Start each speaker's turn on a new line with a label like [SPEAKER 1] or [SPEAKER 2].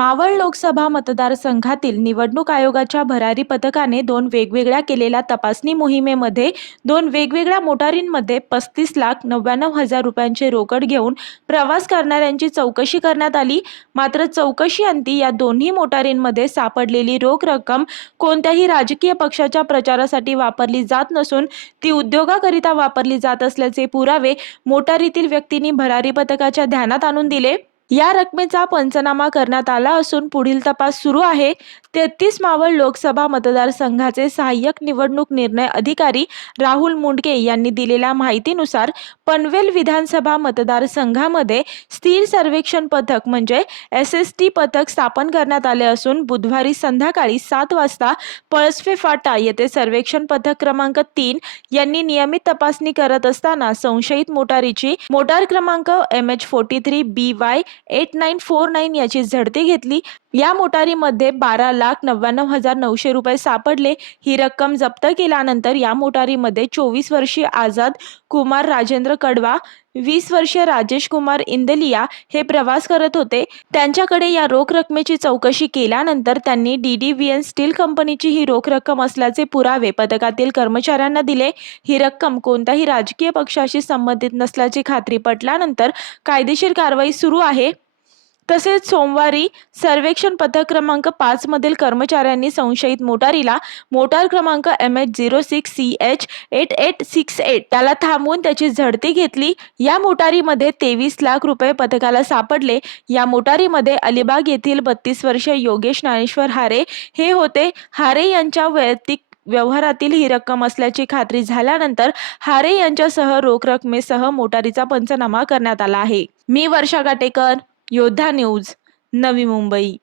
[SPEAKER 1] मावळ लोकसभा मतदारसंघातील निवडणूक आयोगाच्या भरारी पथकाने दोन वेगवेगळ्या केलेल्या तपासणी मोहिमेमध्ये दोन वेगवेगळ्या मोटारींमध्ये पस्तीस लाख नव्याण्णव हजार रुपयांचे रोकड घेऊन प्रवास करणाऱ्यांची चौकशी करण्यात आली. मात्र चौकशी अंती या दोन्ही मोटारींमध्ये सापडलेली रोख रक्कम कोणत्याही राजकीय पक्षाच्या प्रचारासाठी वापरली जात नसून ती उद्योगाकरिता वापरली जात असल्याचे पुरावे मोटारीतील व्यक्तींनी भरारी पथकाच्या ध्यानात आणून दिले. या रकमेचा पंचनामा करण्यात आला असून पुढील तपास सुरू आहे. तेहतीस मावळ लोकसभा मतदारसंघाचे सहाय्यक निवडणूक निर्णय अधिकारी राहुल मुंडके यांनी दिलेल्या माहितीनुसार पनवेल विधानसभा मतदारसंघामध्ये स्थिर सर्वेक्षण पथक म्हणजे एस एस टी पथक स्थापन करण्यात आले असून बुधवारी संध्याकाळी सात वाजता पळसफे फाटा येथे सर्वेक्षण पथक क्रमांक तीन यांनी नियमित तपासणी करत असताना संशयित मोटारीची मोटार क्रमांक M H forty three B Y eight nine four nine याची झडती घेतली. या मोटारीमध्ये बारा लाख नव्याण्णव हजार नऊशे रुपये सापडले. ही रक्कम जप्त केल्यानंतर या मोटारीमध्ये चोवीस वर्षीय आझाद कुमार राजेंद्र कडवा वीस वर्षीय राजेश कुमार इंदलिया हे प्रवास करत होते. त्यांच्याकडे या रोख रकमेची चौकशी केल्यानंतर त्यांनी D D V N steel कंपनीची ही रोख रक्कम असल्याचे पुरावे पथकातील कर्मचाऱ्यांना दिले. ही रक्कम कोणत्याही राजकीय पक्षाशी संबंधित नसल्याची खात्री पटल्यानंतर कायदेशीर कारवाई सुरू आहे. तसेच सोमवारी सर्वेक्षण पथक क्रमांक पाचमधील कर्मचाऱ्यांनी संशयित मोटारीला मोटार क्रमांक M H zero six C H eight eight six eight त्याला थांबवून त्याची झडती घेतली. या मोटारीमध्ये तेवीस लाख रुपये पथकाला सापडले. या मोटारीमध्ये अलिबाग येथील बत्तीस वर्षीय योगेश ज्ञानेश्वर हारे हे होते. हारे यांच्या वैयक्तिक व्यवहारातील ही रक्कम असल्याची खात्री झाल्यानंतर हारे यांच्यासह रोख रकमेसह मोटारीचा पंचनामा करण्यात आला आहे. मी वर्षा गाटेकर योद्धा न्यूज नवी मुंबई.